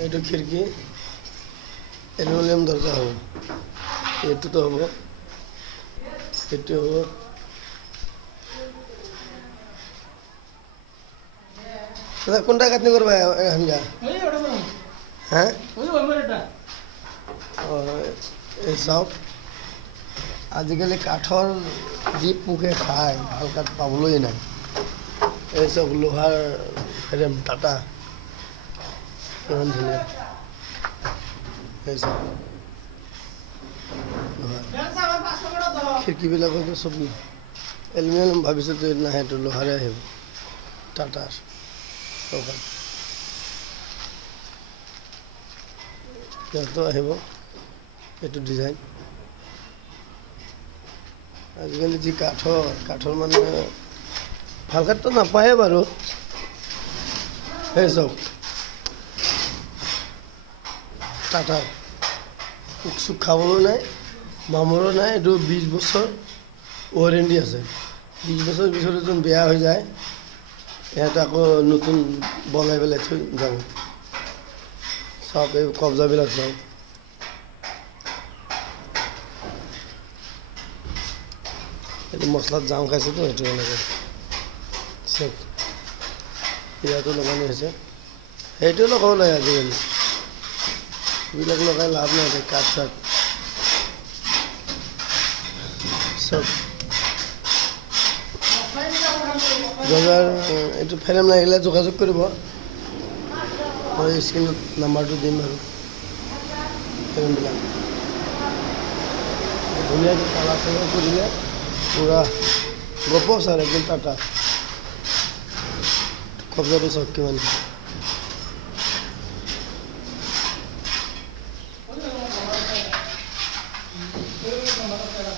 এইটো খিৰিকী এলুমিনিয়াম দরজা হ'ব এইটোতো হ'ব এইটো হ'ব দাদা কোনটা কাটনি করবা হামজা হ্যাঁ এই চাওক আজিকালি কাঠৰ যি পোকে খায় ভাল কাঠ পাবলৈ নাই এই চাওক লোহাৰ ফ্ৰেম টাটা কিমান ধুনীয়া এই চাওক খিৰিকীবিলাকতো চব এলুমিনিয়াম ভাবিছোঁ তো নাহে এইটো লোহাৰে আহিব টাটাৰ চৌকাত সিহঁতো আহিব এইটো ডিজাইন আজিকালি যি কাঠৰ মানে ভাল কাঠটো নাপায়ে বাৰু সেই চাওক টাটাৰ পোক চোক খাবলৈও নাই মামৰো নাই এইটো 20 বছৰ ৱাৰেণ্টি আছে 20 বছৰ পিছত যদি বেয়া হৈ যায় ইয়াত আকৌ নতুন বনাই পেলাই থৈ যাব চাওক এই কব্জাবিলাক চাওক এইটো মছলাত জাম খাইছেতো সেইটো এনেকৈ চাওক ইয়াতো লগানি হৈছে সেইটো লগাব লাগে আজিকালি এইবিলাক লগাই লাভ নাই কাঠ চাঠ চব দরজার একটু ফ্রেম লাগিলে যোগাযোগ করব মই স্ক্রিনত নাম্বারটো দিম আৰু ফ্ৰেমবিলাক ধুনীয়াকৈ কালাৰ চালাৰ কৰিলে পুৰা গপচ আৰু একদম টাটা কব্জাটো চাওক কিমান